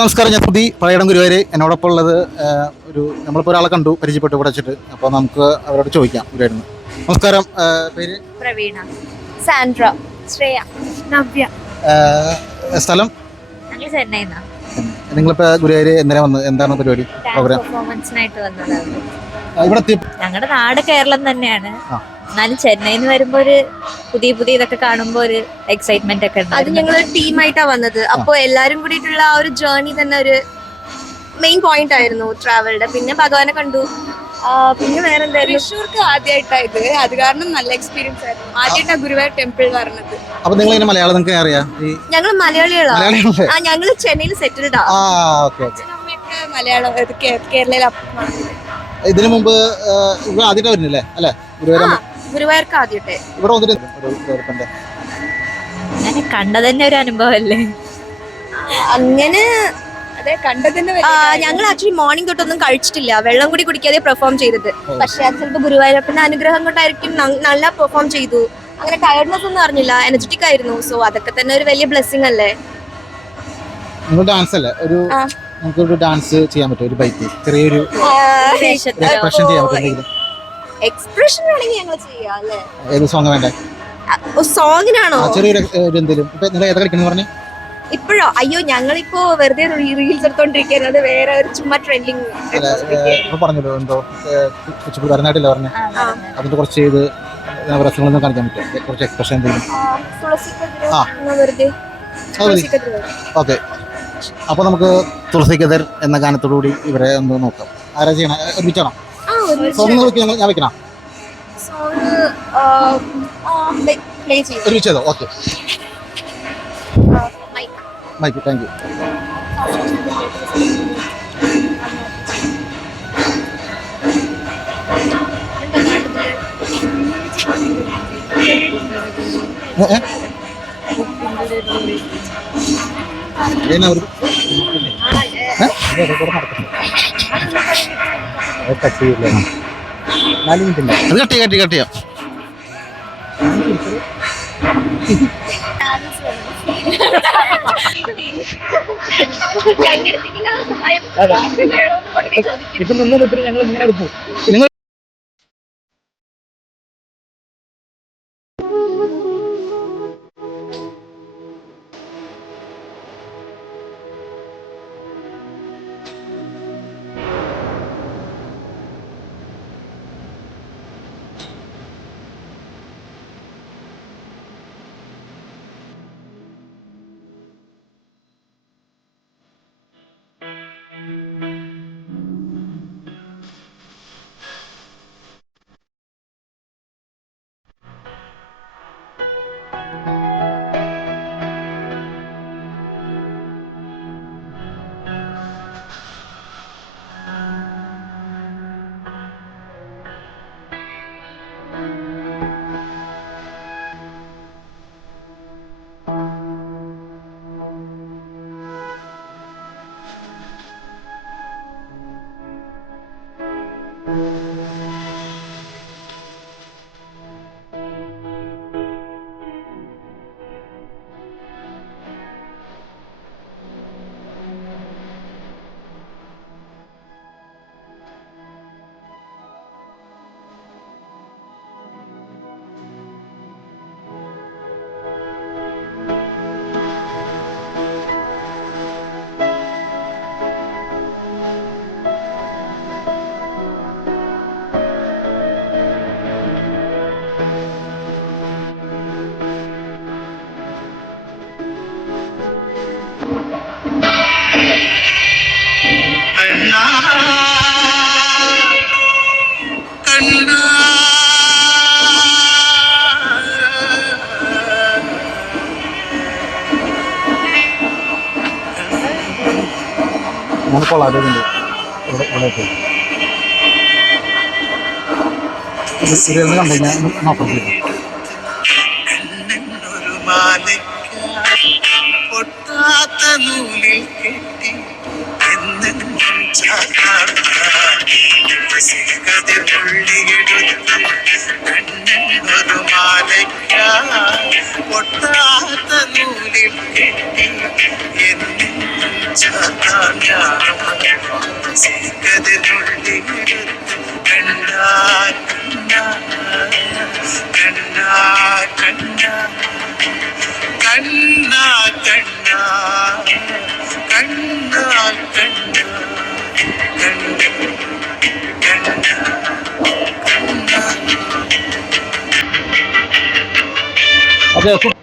നമസ്കാരം. ഞാൻ സുധി പഴയടം ഗുരുവായൂർ. എന്നോടൊപ്പം ഉള്ളത് നമ്മളിപ്പോൾ ഒരാളെ കണ്ടു, പരിചയപ്പെട്ടു ഇവിടെ വെച്ചിട്ട്. അപ്പോൾ നമുക്ക് അവരോട് ചോദിക്കാം. ഗുരുവായൂരിൽ നമസ്കാരം. പേര്? പ്രവീണ. സാൻഡ്ര. ശ്രേയ. നവ്യ. സ്ഥലം? ചെന്നൈ. നിങ്ങളിപ്പോൾ ഗുരുവായൂർ എന്തിനാ വന്നത്? എന്താണ് പരിപാടി? പെർഫോമൻസിനായിട്ട് വന്നതാണ്. ഇവിടെ ഞങ്ങളുടെ നാട് കേരളം തന്നെയാണ്. എന്നാലും ചെന്നൈന്ന് വരുമ്പോ ഒരു പുതിയ ഇതൊക്കെ കാണുമ്പോ ഒരു എക്സൈറ്റ്മെന്റ് ഒക്കെ ഉണ്ട്. അത് ഞങ്ങൾ ടീമായിട്ടാ വന്നത്. അപ്പോൾ എല്ലാരും കൂടിയിട്ടുള്ള ആ ഒരു ജേർണി തന്നെ ഒരു മെയിൻ പോയിന്റ് ആയിരുന്നു ട്രാവലിന്റെ. പിന്നെ ഭഗവാനെ കണ്ടു. പിന്നെ വേറെ എന്തായാലും തൃശ്ശൂർക്ക് ആദ്യമായിട്ടായത്. അത് കാരണം നല്ല എക്സ്പീരിയൻസ് ആയിരുന്നു. ആദ്യമായിട്ടാ ഗുരുവായൂർ ടെമ്പിൾ പറഞ്ഞത്. അപ്പൊ നിങ്ങൾ ഇങ്ങനെ മലയാളം നിങ്ങൾക്ക് അറിയാം? ഞങ്ങൾ മലയാളികളാണ്. ഞങ്ങള് ചെന്നൈയിൽ സെറ്റിൽഡാ. മലയാളം കേരളയിൽ. ഇതിനു മുമ്പ് ഇവിടെ ആദ്യമായിട്ട് വരുന്നില്ലേ? അല്ലെ? ഗുരുവായൂർക്ക് ആദ്യമായിട്ട് ഇവിടെ വന്നിട്ട് അങ്ങനെ കണ്ടത് തന്നെ ഒരു അനുഭവമല്ലേ? അങ്ങനെ ഞങ്ങൾ ആക്ച്വലി മോർണിംഗ് തൊട്ടൊന്നും കഴിച്ചിട്ടില്ല. വെള്ളം കൂടി കുടിക്കാതെ പെർഫോം ചെയ്തത്. പക്ഷെ അത് ചിലപ്പോൾ ഗുരുവായൂരപ്പന്റെ അനുഗ്രഹം കൊണ്ടായിരിക്കും നല്ല പെർഫോം ചെയ്തു. അങ്ങനെ ടയർഡ്നെസ് ഒന്നും അറിഞ്ഞില്ല. എനർജറ്റിക് ആയിരുന്നു. സോ അതൊക്കെ തന്നെ ഒരു വലിയ ബ്ലെസ്സിംഗ് അല്ലേ? ഡാൻസ് അല്ലേ? നമുക്കൊരു ഡാൻസ് ചെയ്യാൻ പറ്റും. ഒരു ബൈക്ക് ചെറിയൊരു എക്സ്പ്രഷൻ ചെയ്യാൻ പറ്റും. എക്സ്പ്രഷൻ വേണമെങ്കിൽ ഞങ്ങൾ ചെയ്യാം അല്ലേ? ഏത് സോങ് വേണ്ടേ? സോങ്ങിനാണോ? ചെറിയൊരു എന്തെങ്കിലും. നിങ്ങൾ ഏതാ കളിക്കുന്നു പറഞ്ഞു? ഇപ്പോഴോ? അയ്യോ, ഞങ്ങളിപ്പോ വെറുതെ റീൽസ് എടുത്തോണ്ടിരിക്കുന്നത്. അത് വേറെ ഒരു ചുമ്മാ ട്രെൻഡിങ് പറഞ്ഞല്ലോ. എന്തോ ഭരതനാട്യല്ലേ പറഞ്ഞ? അതിന്റെ കുറച്ച് ചെയ്ത് രസങ്ങളൊന്നും കാണിക്കാൻ പറ്റും. കുറച്ച് എക്സ്പ്രഷൻ എന്തെങ്കിലും. ഓക്കെ. അപ്പൊ നമുക്ക് തുളസിക്കതർ എന്ന ഗാനത്തോടുകൂടി ഇവരെ ഒന്ന് നോക്കാം. ആരാ ചെയ്യണം? ഒരുമിച്ചാണോ സോങ്? ഞാൻ വെക്കണം. ഒരുമിച്ചതോ? Okay. Mike. Thank you. Cut ചെയ്യാം. നിങ്ങൾ ഞാനിപ്പോൾ അറിയുന്നുണ്ട്. ഇവിടെ കണ്ടു ഞാൻ നോക്കാം. പൊട്ടാത്ത നൂലിൽ കെട്ടി പൊട്ടാത്ത നൂലിൽ കെട്ടി ഓക്കെ